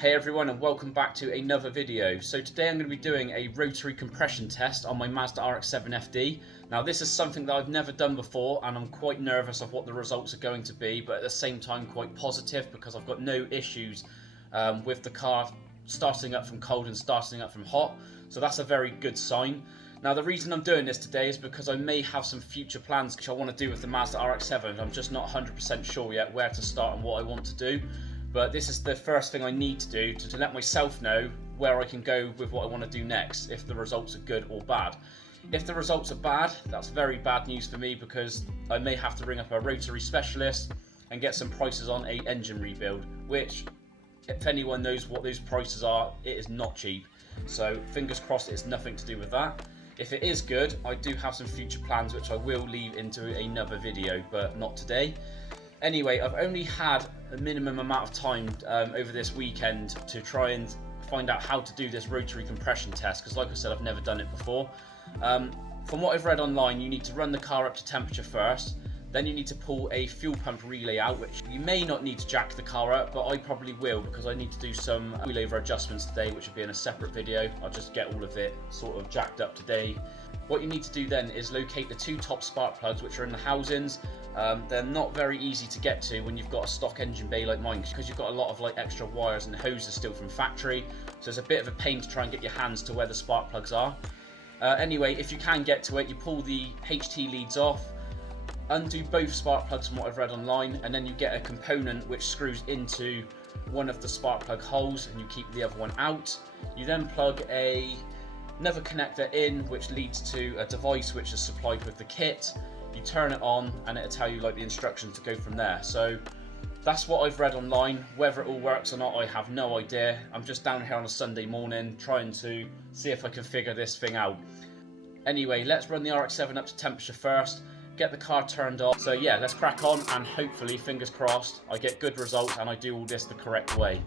Hey everyone, and welcome back to another video. So today I'm going to be doing a rotary compression test on my Mazda RX7 FD. Now this is something that I've never done before and I'm quite nervous of what the results are going to be, but at the same time quite positive because I've got no issues with the car starting up from cold and starting up from hot. So that's a very good sign. Now the reason I'm doing this today is because I may have some future plans which I want to do with the Mazda RX7. I'm just not 100% sure yet where to start and what I want to do. But this is the first thing I need to do to let myself know where I can go with what I want to do next, if the results are good or bad. If the results are bad, that's very bad news for me because I may have to ring up a Rotary specialist and get some prices on a engine rebuild, which, if anyone knows what those prices are, it is not cheap. So fingers crossed it's nothing to do with that. If it is good, I do have some future plans which I will leave into another video, but not today. Anyway, I've only had a minimum amount of time over this weekend to try and find out how to do this rotary compression test because, like I said, I've never done it before. From what I've read online, you need to run the car up to temperature first, then you need to pull a fuel pump relay out, which you may not need to jack the car up, but I probably will because I need to do some wheelover adjustments today, which will be in a separate video. I'll just get all of it sort of jacked up today. What you need to do then is locate the two top spark plugs which are in the housings. They're not very easy to get to when you've got a stock engine bay like mine because you've got a lot of extra wires and hoses still from factory, so it's a bit of a pain to try and get your hands to where the spark plugs are. Anyway, if you can get to it, you pull the HT leads off, undo both spark plugs from what I've read online, and then you get a component which screws into one of the spark plug holes and you keep the other one out. You then plug another connector in which leads to a device which is supplied with the kit. You turn it on and it'll tell you the instructions to go from there. So that's what I've read online. Whether it all works or not, I have no idea. I'm just down here on a Sunday morning trying to see if I can figure this thing out. Anyway, let's run the RX7 up to temperature first, get the car turned on. So yeah, let's crack on and hopefully, fingers crossed, I get good results and I do all this the correct way.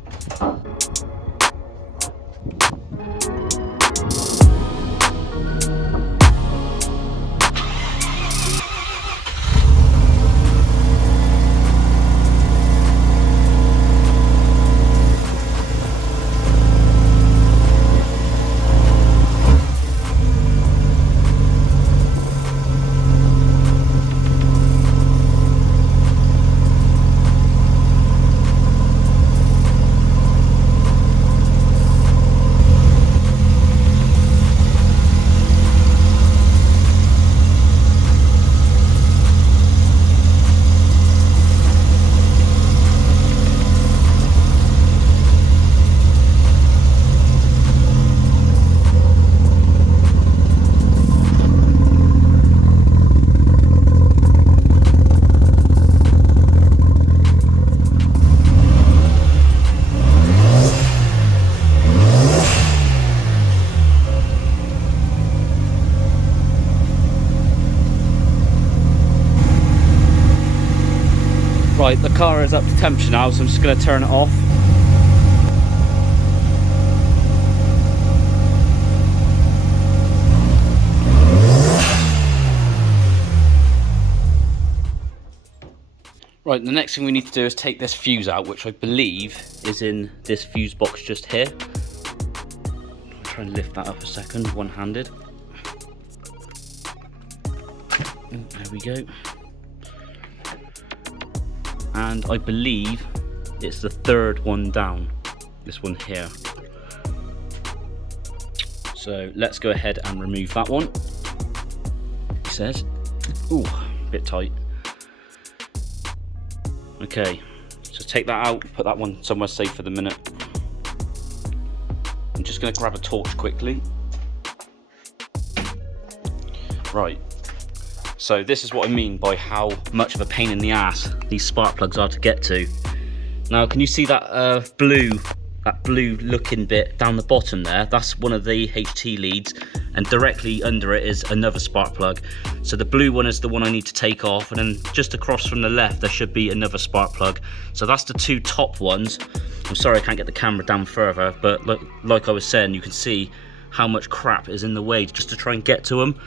Right, the car is up to temperature now, so I'm just going to turn it off. Right, the next thing we need to do is take this fuse out, which I believe is in this fuse box just here. I'll try and lift that up a second, one-handed. There we go. And I believe it's the third one down, this one here. So let's go ahead and remove that one. It says, ooh, a bit tight. Okay, so take that out, put that one somewhere safe for the minute. I'm just going to grab a torch quickly. Right. So this is what I mean by how much of a pain in the ass these spark plugs are to get to. Now, can you see that blue looking bit down the bottom there? That's one of the HT leads, and directly under it is another spark plug. So the blue one is the one I need to take off, and then just across from the left there should be another spark plug. So that's the two top ones. I'm sorry I can't get the camera down further, but like I was saying, you can see how much crap is in the way just to try and get to them.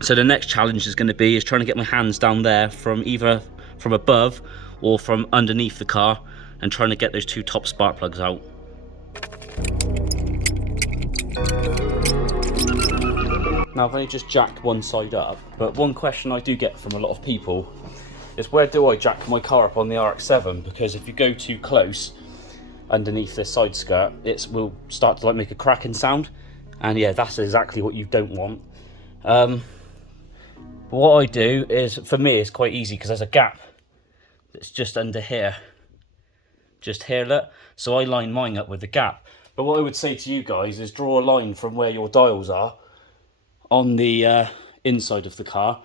So the next challenge is going to be trying to get my hands down there from either from above or from underneath the car and trying to get those two top spark plugs out. Now I've only just jacked one side up, but one question I do get from a lot of people is where do I jack my car up on the RX7? Because if you go too close underneath this side skirt, it will start to like make a cracking sound, and yeah, that's exactly what you don't want. What I do is, for me, it's quite easy because there's a gap that's just under here, just here, look. So I line mine up with the gap. But what I would say to you guys is draw a line from where your dials are on the inside of the car,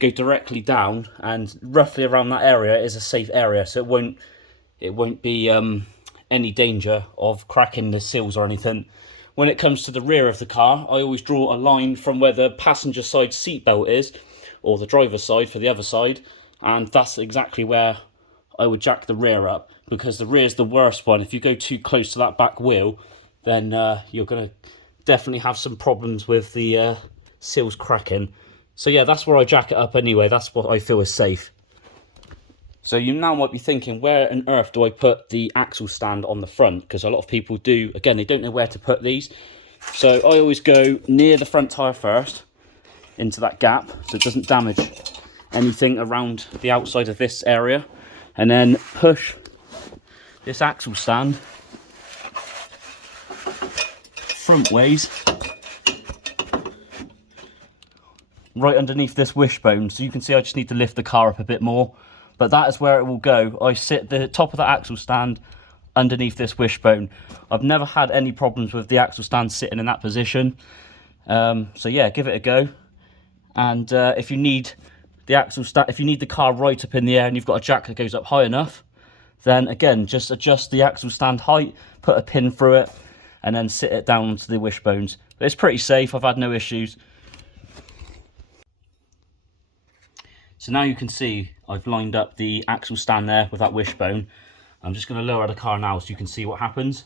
go directly down, and roughly around that area is a safe area, so it won't be any danger of cracking the seals or anything. When it comes to the rear of the car, I always draw a line from where the passenger side seat belt is, or the driver's side for the other side, and that's exactly where I would jack the rear up, because the rear is the worst one. If you go too close to that back wheel, then you're going to definitely have some problems with the seals cracking. So yeah, that's where I jack it up anyway. That's what I feel is safe. So you now might be thinking, where on earth do I put the axle stand on the front? Because a lot of people do, again, they don't know where to put these. So I always go near the front tyre first, into that gap, so it doesn't damage anything around the outside of this area, and then push this axle stand front ways right underneath this wishbone. So you can see I just need to lift the car up a bit more, but that is where it will go. I sit the top of the axle stand underneath this wishbone. I've never had any problems with the axle stand sitting in that position. So yeah, give it a go. And if you need the axle stand, if you need the car right up in the air and you've got a jack that goes up high enough, then again, just adjust the axle stand height, put a pin through it, and then sit it down onto the wishbones. But it's pretty safe, I've had no issues. So now you can see I've lined up the axle stand there with that wishbone. I'm just going to lower the car now so you can see what happens.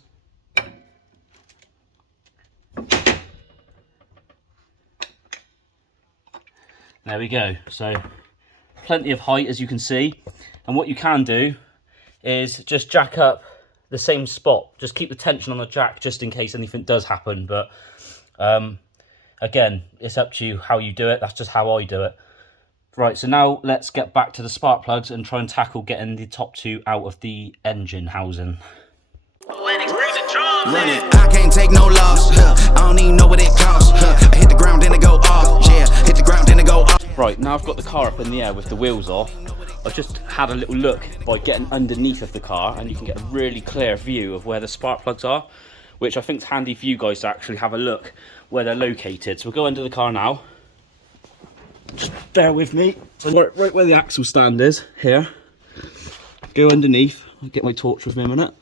There we go. So plenty of height, as you can see. And what you can do is just jack up the same spot. Just keep the tension on the jack just in case anything does happen. But again, it's up to you how you do it. That's just how I do it. Right, so now let's get back to the spark plugs and try and tackle getting the top two out of the engine housing. I can't take no loss. I don't even know what it costs. I hit the ground, then it go off. Yeah, hit the ground, then it go off. Right, now I've got the car up in the air with the wheels off. I've just had a little look by getting underneath of the car, and you can get a really clear view of where the spark plugs are, which I think is handy for you guys to actually have a look where they're located. So we'll go under the car now. Just bear with me. So right where the axle stand is, here. Go underneath. I'll get my torch with me a minute.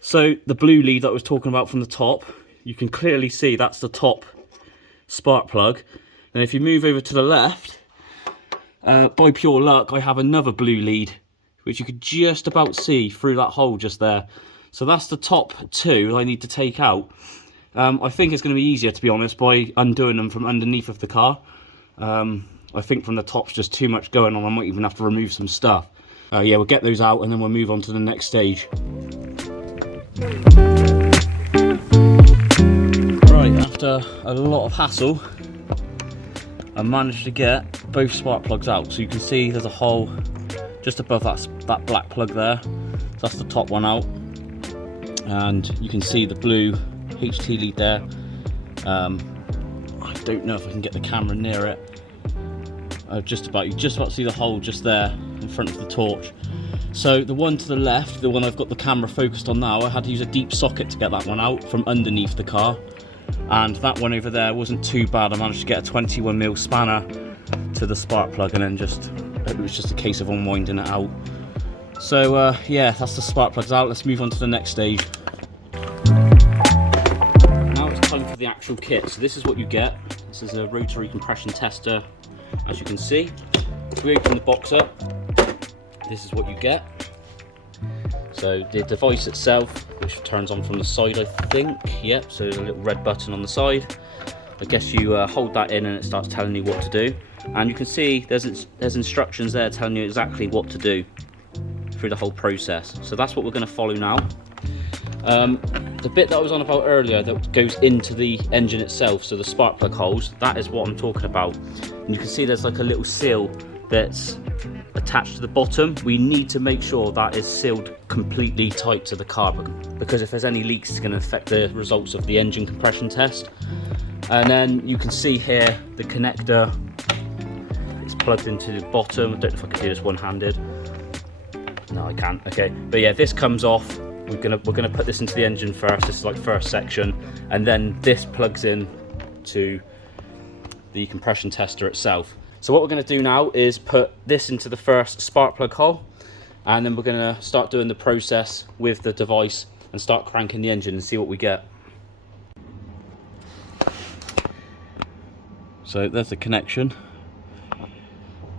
So the blue lead that I was talking about from the top, you can clearly see that's the top spark plug. And if you move over to the left, by pure luck, I have another blue lead, which you could just about see through that hole just there. So that's the top two I need to take out. I think it's going to be easier, to be honest, by undoing them from underneath of the car. I think from the top's just too much going on. I might even have to remove some stuff. Yeah, we'll get those out and then we'll move on to the next stage. Right, after a lot of hassle, I managed to get both spark plugs out. So you can see there's a hole just above that black plug there. So that's the top one out. And you can see the blue HT lead there. I don't know if I can get the camera near it. You just about see the hole just there in front of the torch. So the one to the left, the one I've got the camera focused on now, I had to use a deep socket to get that one out from underneath the car. And that one over there wasn't too bad. I managed to get a 21mm spanner to the spark plug, and then it was just a case of unwinding it out. So yeah, that's the spark plugs out. Let's move on to the next stage. Now it's time for the actual kit. So this is what you get. This is a rotary compression tester, as you can see. If we open the box up, this is what you get. So the device itself, which turns on from the side, I think. Yep, so there's a little red button on the side. I guess you hold that in and it starts telling you what to do. And you can see there's instructions there telling you exactly what to do through the whole process. So that's what we're going to follow now. The bit that I was on about earlier that goes into the engine itself, so the spark plug holes, that is what I'm talking about. And you can see there's like a little seal that's attached to the bottom. We need to make sure that is sealed completely tight to the car, because if there's any leaks, it's going to affect the results of the engine compression test. And then you can see here the connector, it's plugged into the bottom. I don't know if I can do this one-handed. No, I can't. Okay, but yeah, this comes off. We're gonna put this into the engine first. This is like first section, and then this plugs in to the compression tester itself. So what we're going to do now is put this into the first spark plug hole, and then we're going to start doing the process with the device and start cranking the engine and see what we get. So there's the connection,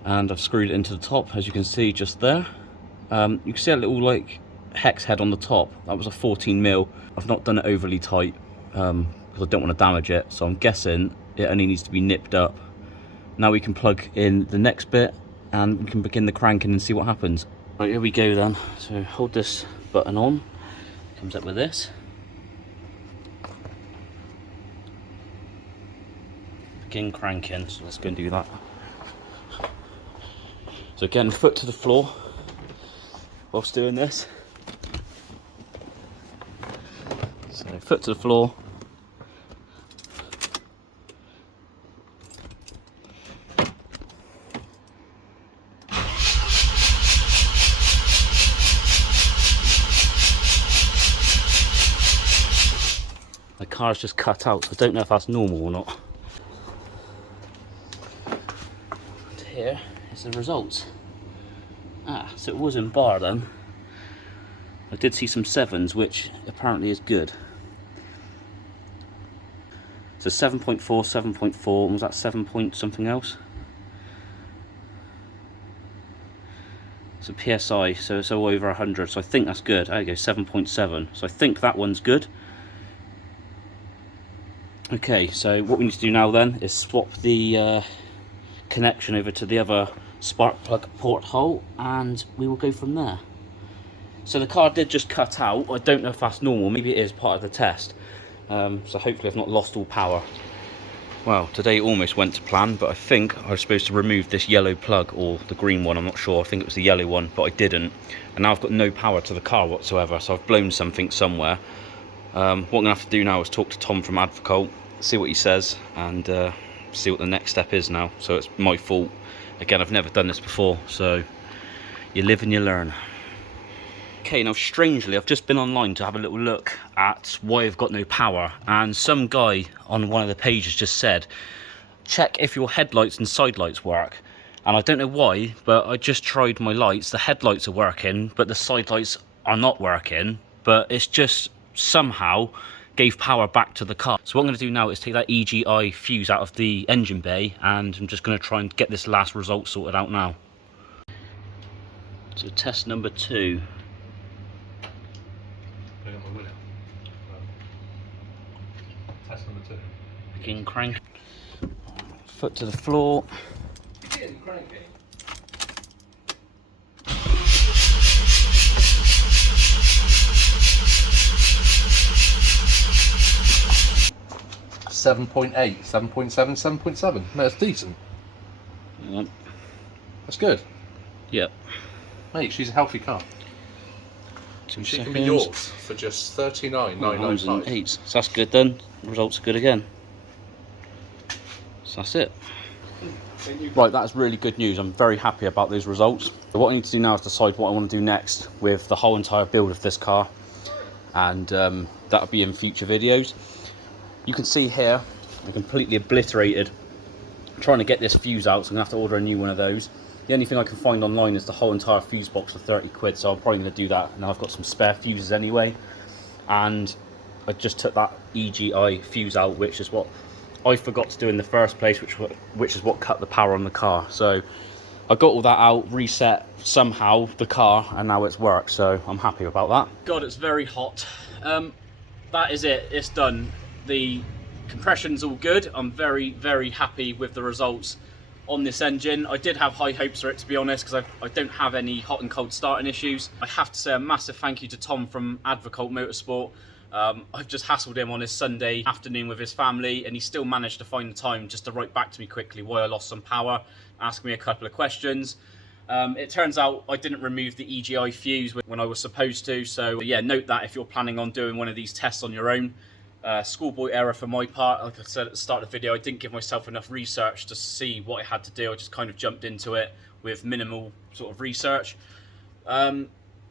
and I've screwed it into the top, as you can see just there. You can see a little like hex head on the top. That was a 14mm. I've not done it overly tight because I don't want to damage it, so I'm guessing it only needs to be nipped up. Now we can plug in the next bit and we can begin the cranking and see what happens. Right, here we go then. So hold this button on, comes up with this. Begin cranking, so let's go and do that. So again, foot to the floor whilst doing this. So foot to the floor. My car's just cut out, so I don't know if that's normal or not. And here is the results. So it was in bar then. I did see some 7s, which apparently is good. So 7.4, 7.4, and was that 7 point something else? So PSI, so it's all over 100, so I think that's good. There you go, 7.7. So I think that one's good. Okay, so what we need to do now then is swap the connection over to the other spark plug port hole, and we will go from there. So the car did just cut out. I don't know if that's normal, maybe it is part of the test. So hopefully I've not lost all power. Well, today almost went to plan, but I think I was supposed to remove this yellow plug, or the green one, I'm not sure. I think it was the yellow one, but I didn't. And now I've got no power to the car whatsoever, so I've blown something somewhere. What I'm going to have to do now is talk to Tom from Advocate, see what he says, and see what the next step is now. So it's my fault. Again, I've never done this before, so you live and you learn. Okay, now strangely, I've just been online to have a little look at why I've got no power, and some guy on one of the pages just said, check if your headlights and side lights work. And I don't know why, but I just tried my lights. The headlights are working, but the side lights are not working, but it's just somehow gave power back to the car. So what I'm going to do now is take that EGI fuse out of the engine bay, and I'm just going to try and get this last result sorted out now. So test number 2. Test number 2. Begin crank. Foot to the floor. Begin cranking. Seven 7.8, 7.7, 7.7. No, that's decent. Yep. That's good. Yep. Mate, she's a healthy car. 2 She seconds. can be yours for just $39,995. 8. So that's good then. Results are good again. So that's it. Right, that's really good news. I'm very happy about those results. So what I need to do now is decide what I want to do next with the whole entire build of this car, and that'll be in future videos. You can see here, I'm completely obliterated trying to get this fuse out, so I'm going to have to order a new one of those. The only thing I can find online is the whole entire fuse box for 30 quid, so I'm probably going to do that. And I've got some spare fuses anyway, and I just took that EGI fuse out, which is what I forgot to do in the first place, which is what cut the power on the car. So I got all that out, reset somehow the car, and now it's worked, so I'm happy about that. God, it's very hot. That is it, it's done. The compression's all good. I'm very, very happy with the results. on this engine. I did have high hopes for it, to be honest, because I don't have any hot and cold starting issues. I have to say a massive thank you to Tom from Advocate Motorsport. I've just hassled him on his Sunday afternoon with his family, and he still managed to find the time just to write back to me quickly why I lost some power, ask me a couple of questions. It turns out I didn't remove the EGI fuse when I was supposed to, so yeah, note that if you're planning on doing one of these tests on your own. Schoolboy error for my part. Like I said at the start of the video, I didn't give myself enough research to see what I had to do. I just kind of jumped into it with minimal sort of research.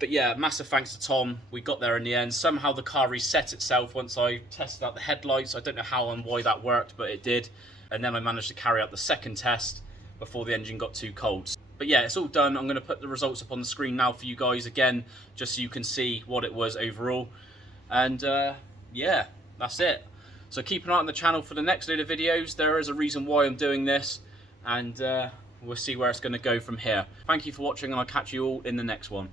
But yeah, massive thanks to Tom. We got there in the end. Somehow the car reset itself once I tested out the headlights. I don't know how and why that worked, but it did. And then I managed to carry out the second test before the engine got too cold. But yeah, it's all done. I'm going to put the results up on the screen now for you guys again, just so you can see what it was overall. And yeah, that's it. So keep an eye on the channel for the next load of videos. There is a reason why I'm doing this, and we'll see where it's going to go from here. Thank you for watching, and I'll catch you all in the next one.